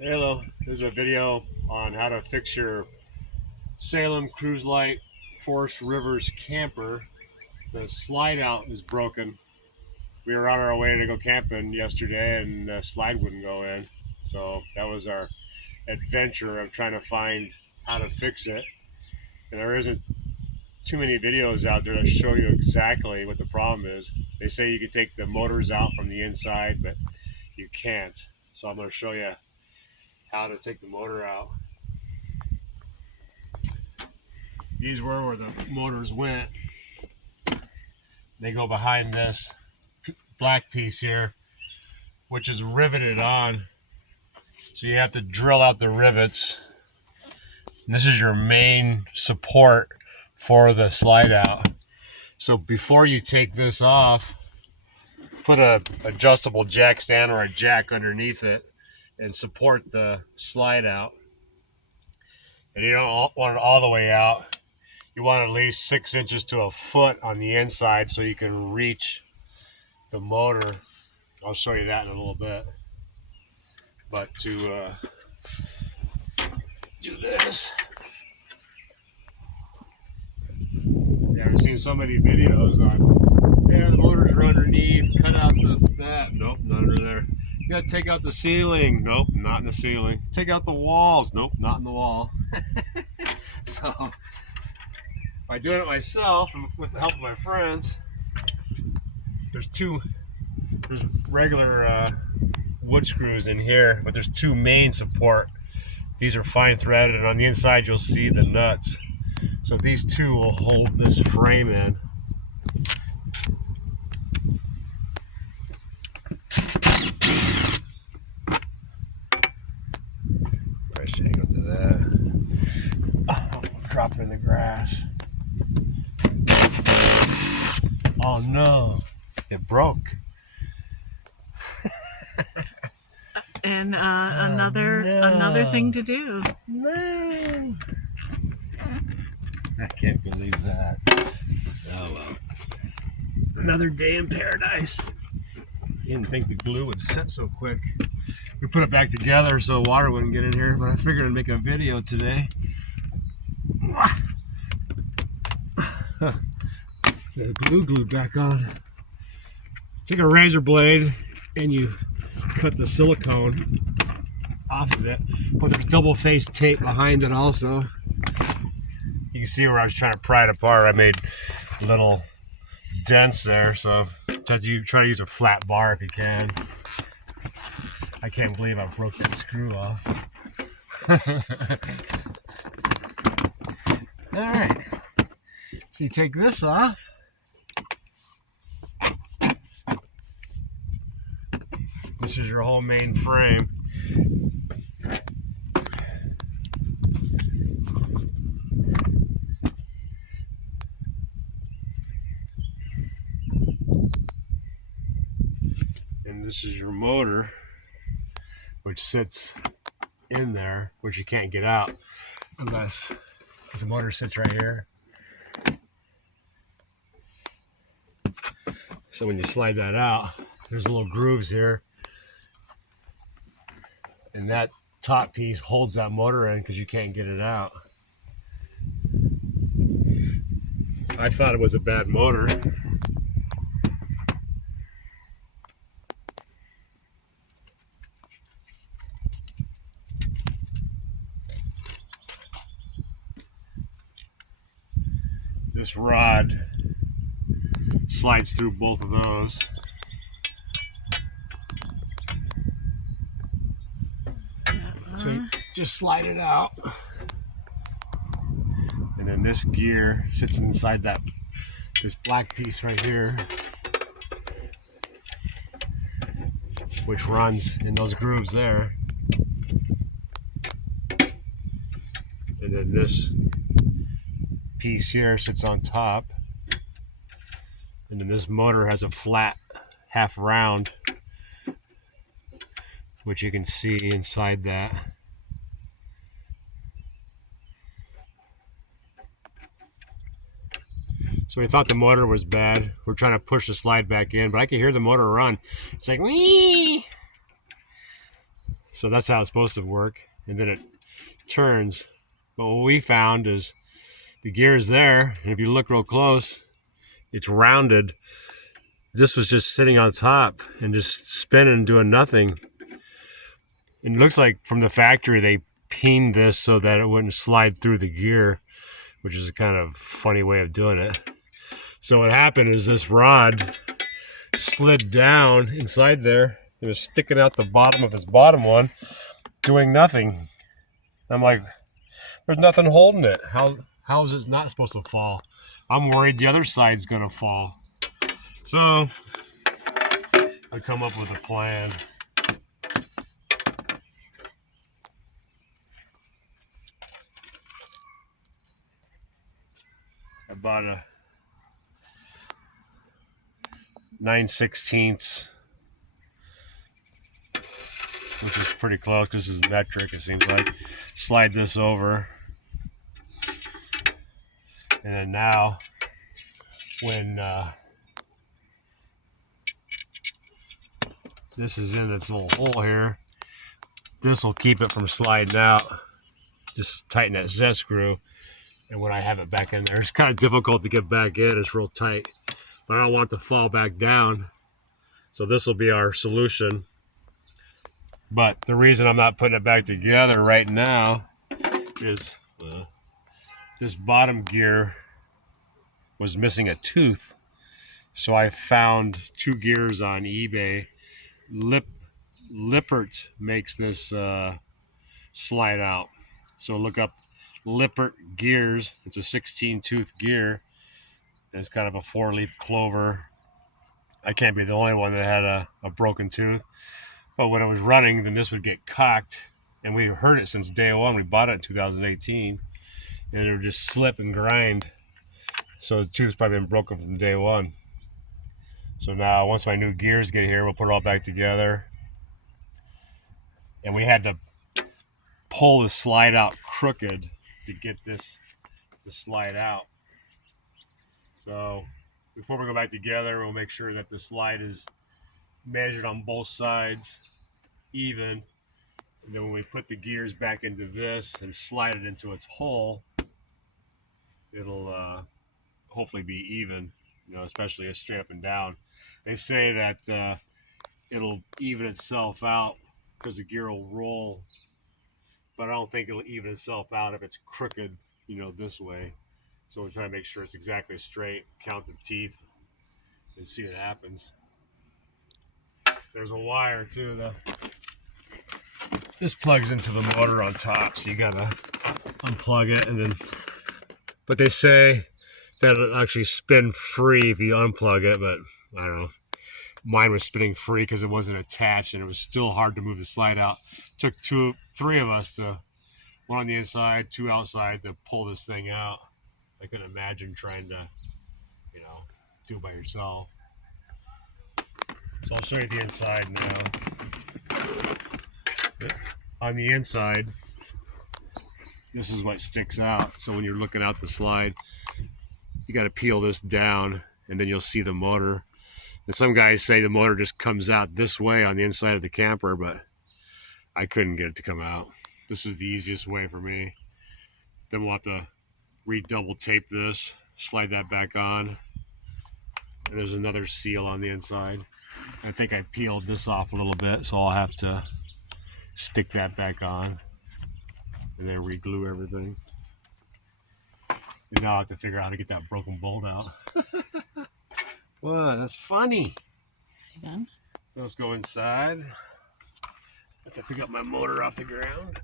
Hello, this is a video on how to fix your Salem Cruise Light Forest Rivers camper. The slide out is broken. We were on our way to go camping yesterday and the slide wouldn't go in. So that was our adventure of trying to find how to fix it. And there isn't too many videos out there that show you exactly what the problem is. They say you can take the motors out from the inside, but you can't. So I'm going to show you how to take the motor out. These were where the motors went. They go behind this black piece here, which is riveted on. So you have to drill out the rivets. And this is your main support for the slide out. So before you take this off, put a adjustable jack stand or a jack underneath it and support the slide out. And you don't want it all the way out. You want at least 6 inches to a foot on the inside so you can reach the motor. I'll show you that in a little bit. But to do this, I've seen so many videos on, yeah, the motors are underneath, cut out that. Nope, not under there. You gotta take out the ceiling. Nope, not in the ceiling. Take out the walls. Nope, not in the wall. So by doing it myself and with the help of my friends, there's regular wood screws in here, but there's two main support. These are fine threaded, and on the inside you'll see the nuts. So these two will hold this frame in. Price tag up to that. Oh, drop it in the grass. Oh no, it broke. And another thing to do. No. I can't believe that. Oh well. Another day in paradise. Didn't think the glue would set so quick. We put it back together so water wouldn't get in here, but I figured I'd make a video today. The glue glued back on. Take a razor blade and you cut the silicone off of it, but there's double face tape behind it also. You can see where I was trying to pry it apart. I made little dents there, so try to use a flat bar if you can. I can't believe I broke that screw off. All right, so you take this off. This is your whole main frame. And this is your motor, which sits in there, which you can't get out unless, because the motor sits right here. So when you slide that out, there's little grooves here. And that top piece holds that motor in because you can't get it out. I thought it was a bad motor. This rod slides through both of those. So you just slide it out. And then this gear sits inside this black piece right here, which runs in those grooves there. And then this piece here sits on top. And then this motor has a flat half round, which you can see inside that. So we thought the motor was bad. We're trying to push the slide back in, but I can hear the motor run. It's like, wee! So that's how it's supposed to work. And then it turns. But what we found is the gear is there, and if you look real close, it's rounded. This was just sitting on top and just spinning, doing nothing. And it looks like from the factory they peened this so that it wouldn't slide through the gear, which is a kind of funny way of doing it. So what happened is this rod slid down inside there. It was sticking out the bottom of this bottom one, doing nothing. I'm like, there's nothing holding it. How is it not supposed to fall? I'm worried the other side's gonna fall. So I come up with a plan. I bought a 9/16, which is pretty close because this is metric, it seems like. Slide this over. And then now, when this is in this little hole here, this will keep it from sliding out. Just tighten that Z screw. And when I have it back in there, it's kind of difficult to get back in. It's real tight. But I don't want it to fall back down. So this will be our solution. But the reason I'm not putting it back together right now is this bottom gear was missing a tooth. So I found 2 gears on eBay. Lippert makes this slide out. So look up Lippert gears. It's a 16-tooth gear. And it's kind of a 4-leaf clover. I can't be the only one that had a broken tooth. But when it was running, then this would get cocked. And we heard it since day one. We bought it in 2018. And it would just slip and grind. So the tooth's probably been broken from day one. So now, once my new gears get here, we'll put it all back together. And we had to pull the slide out crooked to get this to slide out. So before we go back together, we'll make sure that the slide is measured on both sides, even. And then when we put the gears back into this and slide it into its hole, it'll hopefully be even, especially as straight up and down. They say that it'll even itself out because the gear will roll, but I don't think it'll even itself out if it's crooked, this way. So we're trying to make sure it's exactly straight, count the teeth, and see what happens. There's a wire too, though. This plugs into the motor on top, so you gotta unplug it, and then. But they say that it'll actually spin free if you unplug it, but I don't know. Mine was spinning free because it wasn't attached, and it was still hard to move the slide out. It took 3 of us one on the inside, 2 outside, to pull this thing out. I couldn't imagine trying to, do it by yourself. So I'll show you the inside now. On the inside, this is what sticks out. So when you're looking out the slide, you got to peel this down, and then you'll see the motor. And some guys say the motor just comes out this way on the inside of the camper, but I couldn't get it to come out. This is the easiest way for me. Then we'll have to double tape this, slide that back on. And there's another seal on the inside. I think I peeled this off a little bit, so I'll have to stick that back on and then re-glue everything. And now I have to figure out how to get that broken bolt out. What? That's funny. Done? So let's go inside. Let's pick up my motor off the ground.